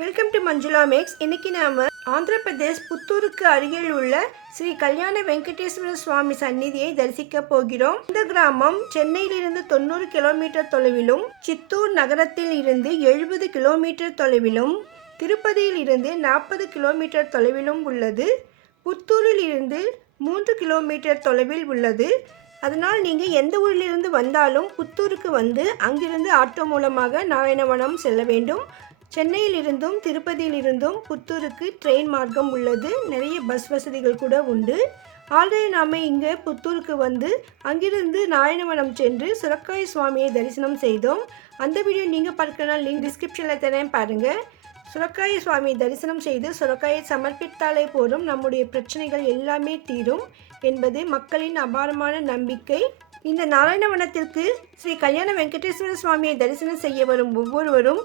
Welcome to Manjula maths இன்னைக்கு நாம ஆந்திர பிரதேஷ் புத்தூருக்கு அருகில் உள்ள ஸ்ரீ கல்யாண வெங்கடேஸ்வர சுவாமி சந்நிதியை தரிசிக்க போகிறோம். இந்த கிராமம் சென்னையிலிருந்து தொண்ணூறு கிலோமீட்டர் தொலைவிலும் சித்தூர் நகரத்தில் இருந்து எழுபது கிலோமீட்டர் தொலைவிலும் திருப்பதியில் இருந்து நாற்பது கிலோமீட்டர் தொலைவிலும் உள்ளது. புத்தூரில் இருந்து மூன்று கிலோமீட்டர் தொலைவில் உள்ளது. அதனால் நீங்கள் எந்த ஊரிலிருந்து வந்தாலும் புத்தூருக்கு வந்து அங்கிருந்து ஆட்டோ மூலமாக நாராயணவனம் செல்ல வேண்டும். சென்னையிலிருந்தும் திருப்பதியிலிருந்தும் புத்தூருக்கு ட்ரெயின் மார்க்கம் உள்ளது. நிறைய பஸ் வசதிகள் கூட உண்டு. ஆல்ரெடி நாம் இங்கே புத்தூருக்கு வந்து அங்கிருந்து நாராயணவனம் சென்று சுரக்காய் சுவாமியை தரிசனம் செய்தோம். அந்த வீடியோ நீங்கள் பார்க்கணும் லிங்க் டிஸ்கிரிப்ஷனில் தரேன் பாருங்கள் சுரக்காய சுவாமி தரிசனம் செய்து சுரக்காயை சமர்ப்பித்தாலே போதும். நம்முடைய பிரச்சனைகள் எல்லாமே தீரும் என்பது மக்களின் அபாரமான நம்பிக்கை. இந்த நாராயணவனத்திற்கு ஸ்ரீ கல்யாண வெங்கடேஸ்வர சுவாமியை தரிசனம் செய்ய வரும் ஒவ்வொருவரும்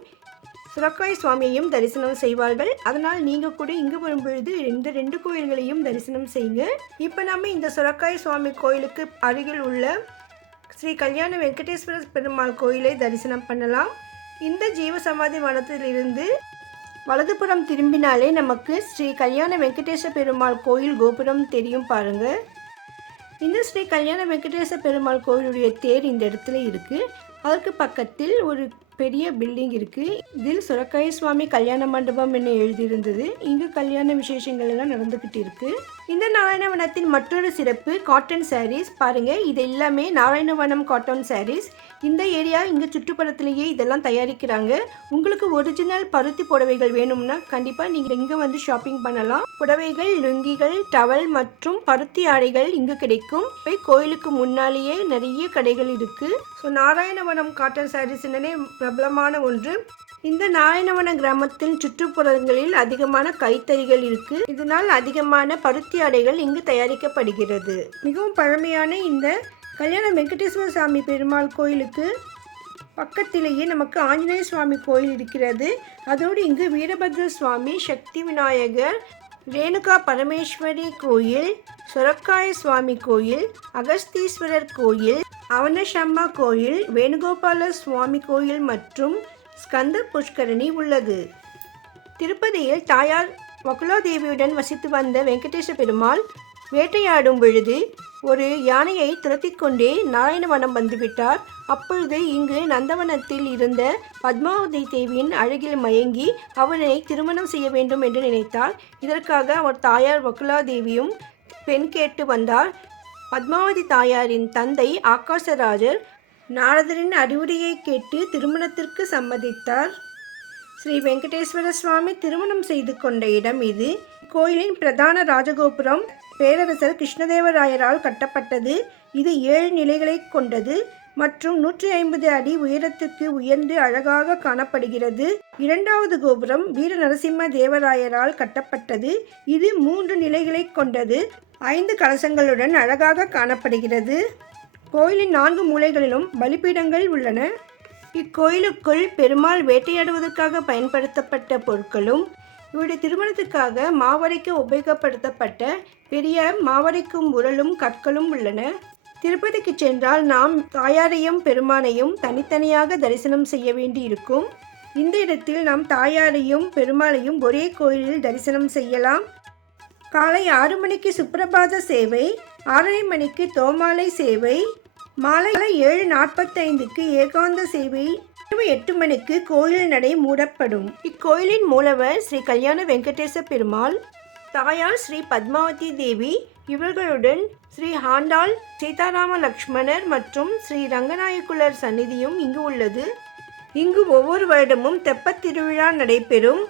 சுரக்காய் சுவாமியையும் தரிசனம் செய்வார்கள். அதனால் நீங்கள் கூட இங்கு வரும் பொழுது இந்த ரெண்டு கோயில்களையும் தரிசனம் செய்யுங்க. இப்போ நம்ம இந்த சுரக்காய் சுவாமி கோயிலுக்கு அருகில் உள்ள ஸ்ரீ கல்யாண வெங்கடேஸ்வர பெருமாள் கோயிலை தரிசனம் பண்ணலாம். இந்த ஜீவசமாதி வனத்திலிருந்து வலதுபுறம் திரும்பினாலே நமக்கு ஸ்ரீ கல்யாண வெங்கடேஸ்வர பெருமாள் கோயில் கோபுரம் தெரியும் பாருங்க. இந்த ஸ்ரீ கல்யாண வெங்கடேச பெருமாள் கோயிலுடைய தேர் இந்த இடத்துல இருக்குது அதற்கு பக்கத்தில் ஒரு பெரிய பில்டிங் இருக்கு. இதில் சுரக்காய சுவாமி கல்யாண மண்டபம் என்ன எழுதியிருந்தது. இங்கு கல்யாண விசேஷங்கள் எல்லாம் நடந்துகிட்டு இருக்கு. இந்த நாராயணவனத்தின் மற்றொரு சிறப்பு காட்டன் சாரீஸ் பாருங்க இது எல்லாமே நாராயணவனம் காட்டன் சாரீஸ் இந்த ஏரியா இங்கே சுற்றுப்புறத்திலேயே இதெல்லாம் தயாரிக்கிறாங்க. உங்களுக்கு ஒரிஜினல் பருத்தி புடவைகள் வேணும்னா கண்டிப்பாக நீங்கள் இங்கே வந்து ஷாப்பிங் பண்ணலாம். புடவைகள் லுங்கிகள் டவல் மற்றும் பருத்தி ஆடைகள் இங்கு கிடைக்கும். போய் கோயிலுக்கு முன்னாலேயே நிறைய கடைகள் இருக்கு. ஸோ நாராயணவனம் காட்டன் சாரீஸ் பிரபலமான ஒன்று. இந்த நாராயணவன கிராமத்தின் சுற்றுப்புறங்களில் அதிகமான கைத்தறிகள் இருக்கு. இதனால் அதிகமான பருத்தி ஆடைகள் இங்கு தயாரிக்கப்படுகிறது. மிகவும் பழமையான இந்த கல்யாண வெங்கடேஸ்வர சாமி பெருமாள் கோயிலுக்கு பக்கத்திலேயே நமக்கு ஆஞ்சநேய சுவாமி கோயில் இருக்கிறது. அதோடு இங்கு வீரபத்ர சுவாமி சக்தி விநாயகர் ரேணுகா பரமேஸ்வரி கோயில் சுரக்காய சுவாமி கோயில் அகஸ்தீஸ்வரர் கோயில் அவனஷம்மா கோயில் வேணுகோபால சுவாமி கோயில் மற்றும் ஸ்கந்த புஷ்கரணி உள்ளது. திருப்பதியில் தாயார் வகுலாதேவியுடன் வசித்து வந்த வெங்கடேச பெருமாள் வேட்டையாடும் பொழுது ஒரு யானையை துரத்திக் கொண்டே நாராயணவனம் வந்துவிட்டார். அப்பொழுது இங்கு நந்தவனத்தில் இருந்த பத்மாவதி தேவியின் அழகில் மயங்கி அவனை திருமணம் செய்ய வேண்டும் என்று நினைத்தார் இதற்காக அவர் தாயார் வகுலாதேவியும் பெண் கேட்டு வந்தார். பத்மாவதி தாயாரின் தந்தை ஆகாசராஜர் நாரதரின் அறிவுரையை கேட்டு திருமணத்திற்கு சம்மதித்தார். ஸ்ரீ வெங்கடேஸ்வர சுவாமி திருமணம் செய்து கொண்ட இடம் இது. கோயிலின் பிரதான ராஜகோபுரம். பேரரசர் கிருஷ்ணதேவராயரால் கட்டப்பட்டது. இது ஏழு நிலைகளை கொண்டது மற்றும் நூற்றி ஐம்பது அடி உயரத்துக்கு உயர்ந்து அழகாக காணப்படுகிறது. இரண்டாவது கோபுரம் வீர நரசிம்ம தேவராயரால் கட்டப்பட்டது. இது மூன்று நிலைகளை கொண்டது. ஐந்து கலசங்களுடன் அழகாக காணப்படுகிறது. கோயிலின் நான்கு மூலைகளிலும் பலிபீடங்கள் உள்ளன. இக்கோயிலுக்குள் பெருமாள் வேட்டையாடுவதற்காக பயன்படுத்தப்பட்ட பொருட்களும் இவருடைய திருமணத்துக்காக மாவரைக்கு உபயோகப்படுத்தப்பட்ட பெரிய மாவரைக்கும் உரலும் கற்களும் உள்ளன. திருப்பதிக்கு சென்றால் நாம் தாயாரையும் பெருமானையும் தனித்தனியாக தரிசனம் செய்ய வேண்டி இருக்கும் இந்த இடத்தில் நாம் தாயாரையும் பெருமாளையும் ஒரே கோயிலில் தரிசனம் செய்யலாம். காலை ஆறு மணிக்கு சுப்பிரபாத சேவை ஆறரை மணிக்கு தோமாலை சேவை மாலை ஏழு நாற்பத்தைந்துக்கு ஏகாந்த சேவை இரவு எட்டு மணிக்கு கோயில் நடை மூடப்படும். இக்கோயிலின் மூலவர் ஸ்ரீ கல்யாண வெங்கடேச பெருமாள் தாயார் ஸ்ரீ பத்மாவதி தேவி இவர்களுடன் ஸ்ரீ ஹாண்டாள் சீதாராம லக்ஷ்மணர் மற்றும் ஸ்ரீ ரங்கநாயக்குலர் சந்நிதியும் இங்கு உள்ளது. இங்கு ஒவ்வொரு வருடமும் தெப்பத் திருவிழா நடைபெறும்.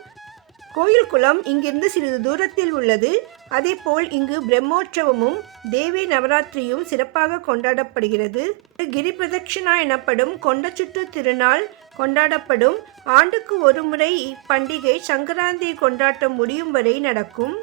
கோயில் குளம் இங்கிருந்து சிறிது தூரத்தில் உள்ளது. அதேபோல் இங்கு பிரம்மோற்சவமும் தேவி நவராத்திரியும் சிறப்பாக கொண்டாடப்படுகிறது. கிரி பிரதட்சிணா எனப்படும் கொண்டச்சுட்டு திருநாள் கொண்டாடப்படும். ஆண்டுக்கு ஒரு முறை இப்பண்டிகை சங்கராந்தி கொண்டாட்டம் முடியும் வரை நடக்கும்.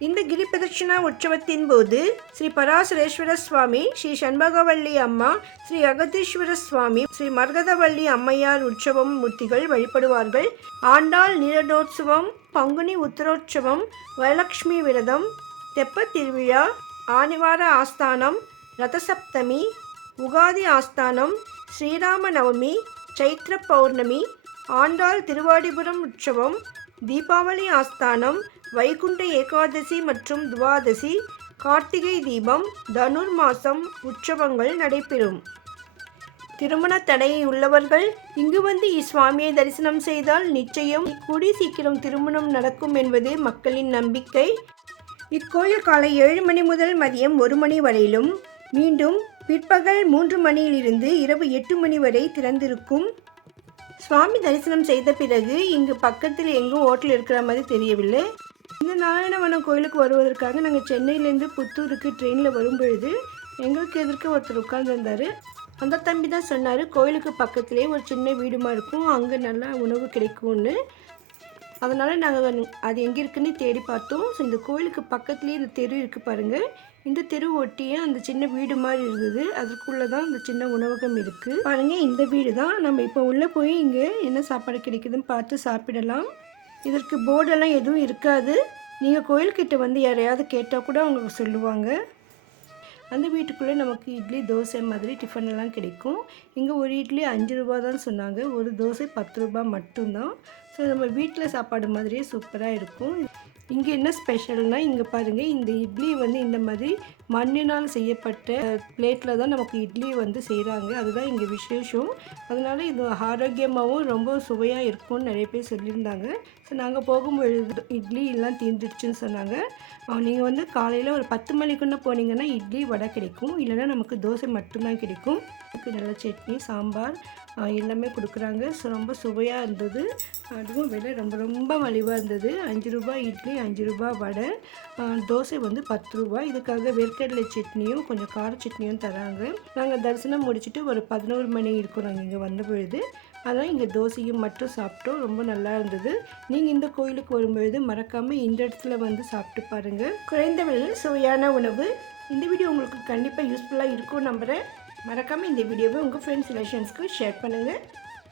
இந்த கிரி பிரதட்சிணா உற்சவத்தின் போது ஸ்ரீ பராசரேஸ்வர சுவாமி ஸ்ரீ சண்பகவல்லி அம்மா ஸ்ரீ அகதீஸ்வர சுவாமி ஸ்ரீ மர்கதவல்லி அம்மையார் உற்சவம் மூர்த்திகள் வழிபடுவார்கள். ஆண்டாள் நீரடோற்சவம் பங்குனி உத்தரோற்சவம் வரலட்சுமி விரதம் தெப்பத் திருவிழா ஆனிவார ஆஸ்தானம் ரதசப்தமி உகாதி ஆஸ்தானம் ஸ்ரீராம நவமி சைத்ர பௌர்ணமி ஆண்டாள் திருவாடிபுரம் உற்சவம் தீபாவளி ஆஸ்தானம் வைகுண்ட ஏகாதசி மற்றும் துவாதசி கார்த்திகை தீபம் தனுர் மாசம் உற்சவங்கள் நடைபெறும். திருமண தடையை உள்ளவர்கள் இங்கு வந்து இஸ்வாமியை தரிசனம் செய்தால் நிச்சயம் கூடி சீக்கிரம் திருமணம் நடக்கும் என்பது மக்களின் நம்பிக்கை. இக்கோயில் காலை ஏழு மணி முதல் மதியம் ஒரு மணி வரையிலும் மீண்டும் பிற்பகல் மூன்று மணியிலிருந்து இரவு எட்டு மணி வரை திறந்திருக்கும். சுவாமி தரிசனம் செய்த பிறகு இங்கு பக்கத்தில் எங்கும் ஹோட்டல் இருக்கிற மாதிரி தெரியவில்லை. இந்த நாராயணவனம் கோயிலுக்கு வருவதற்காக நாங்கள் சென்னையிலேருந்து புத்தூருக்கு ட்ரெயினில் வரும்பொழுது எங்களுக்கு எதிர்க்க ஒருத்தர் உட்கார்ந்துருந்தார். அந்த தம்பி தான் சொன்னார் கோயிலுக்கு பக்கத்துலேயே ஒரு சின்ன வீடுமா இருக்கும் அங்கே நல்லா உணவு கிடைக்கும்னு. அதனால் நாங்கள் அது எங்கே இருக்குன்னு தேடி பார்த்தோம். ஸோ இந்த கோயிலுக்கு பக்கத்துலேயே இந்த தெரு இருக்குது பாருங்கள் இந்த தெரு ஒட்டியே அந்த சின்ன வீடு மாதிரி இருந்தது. அதுக்குள்ளே தான் அந்த சின்ன உணவகம் இருக்குது பாருங்கள் இந்த வீடு தான் நம்ம இப்போ உள்ளே போய் இங்கே என்ன சாப்பாடு கிடைக்குதுன்னு பார்த்து சாப்பிடலாம். இதற்கு போர்டெல்லாம் எதுவும் இருக்காது. நீங்கள் கோயில்கிட்ட வந்து யாரையாவது கேட்டால் கூட அவங்க சொல்லுவாங்க. அந்த வீட்டுக்குள்ளே நமக்கு இட்லி தோசை மாதிரி டிஃபன் எல்லாம் கிடைக்கும். இங்கே ஒரு இட்லி அஞ்சு ரூபா தான் சொன்னாங்க. ஒரு தோசை பத்து ரூபா மட்டும்தான். ஸோ நம்ம வீட்டில் சாப்பாடு மாதிரியே சூப்பராக இருக்கும். இங்கே என்ன ஸ்பெஷல்னால் இங்கே பாருங்கள் இந்த இட்லி வந்து இந்த மாதிரி மண்ணினால் செய்யப்பட்ட பிளேட்டில் தான் நமக்கு இட்லி வந்து செய்கிறாங்க அதுதான் இங்கே விசேஷம். அதனால் இது ஆரோக்கியமாகவும் ரொம்ப சுவையாக இருக்கும்னு நிறைய பேர் சொல்லியிருந்தாங்க. ஸோ நாங்கள் போகும்பொழுது இட்லி எல்லாம் தீர்ந்துடுச்சுன்னு சொன்னாங்க. நீங்கள் வந்து காலையில் ஒரு பத்து மணிக்குள்ளே போனீங்கன்னா இட்லி வடை கிடைக்கும். இல்லைன்னா நமக்கு தோசை மட்டும்தான் கிடைக்கும். நல்லா நல்ல சட்னி சாம்பார் எல்லாமே கொடுக்குறாங்க. ஸோ ரொம்ப சுவையாக இருந்தது. அதுவும் விலை ரொம்ப ரொம்ப மலிவாக இருந்தது. அஞ்சு ரூபாய் இட்லி அஞ்சு ரூபாய் வடை. தோசை வந்து பத்து ரூபாய். இதுக்காக வேர்க்கடலை சட்னியும் கொஞ்சம் கார சட்னியும் தராங்க. நாங்கள் தரிசனம் முடிச்சுட்டு ஒரு பதினோரு மணி இருக்கும் நாங்கள் இங்கே வந்த பொழுது. அதான் இங்கே தோசையும் மட்டும் சாப்பிட்டோம். ரொம்ப நல்லா இருந்தது. நீங்கள் இந்த கோயிலுக்கு வரும்பொழுது மறக்காமல் இந்த இடத்துல வந்து சாப்பிட்டு பாருங்கள் குறைந்த விலையில் சுவையான உணவு. இந்த வீடியோ உங்களுக்கு கண்டிப்பாக யூஸ்ஃபுல்லாக இருக்கும் நம்புகிறேன் மறக்காமல் இந்த வீடியோவை உங்கள் ஃப்ரெண்ட்ஸ் ரிலேஷன்ஸ்க்கு ஷேர் பண்ணுங்கள்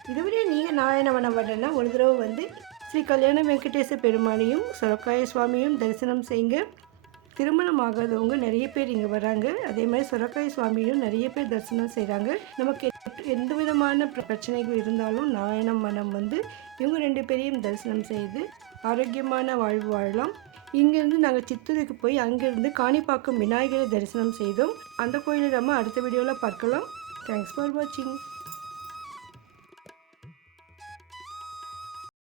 இதுவரையும் நீங்கள் நாராயணவனம் வரலன்னா ஒரு தடவை வந்து ஸ்ரீ கல்யாண வெங்கடேச பெருமாளையும் சுரக்காய சுவாமியும் தரிசனம் செய்யுங்க. திருமணம் ஆகாதவங்க நிறைய பேர் இங்கே வராங்க. அதே மாதிரி சுரக்காய் சுவாமியும் நிறைய பேர் தரிசனம் செய்கிறாங்க நமக்கு எந்த- எந்த விதமான பிரச்சனைகள் இருந்தாலும் நாராயண மனம் வந்து இவங்க ரெண்டு பேரையும் தரிசனம் செய்து ஆரோக்கியமான வாழ்வு வாழலாம். இங்கேருந்து நாங்கள் சித்தூருக்கு போய் அங்கேருந்து காணிப்பாக்கம் விநாயகரை தரிசனம் செய்தோம். அந்த கோயிலை நம்ம அடுத்த வீடியோவில் பார்க்கலாம். தேங்க்ஸ் ஃபார் வாட்சிங்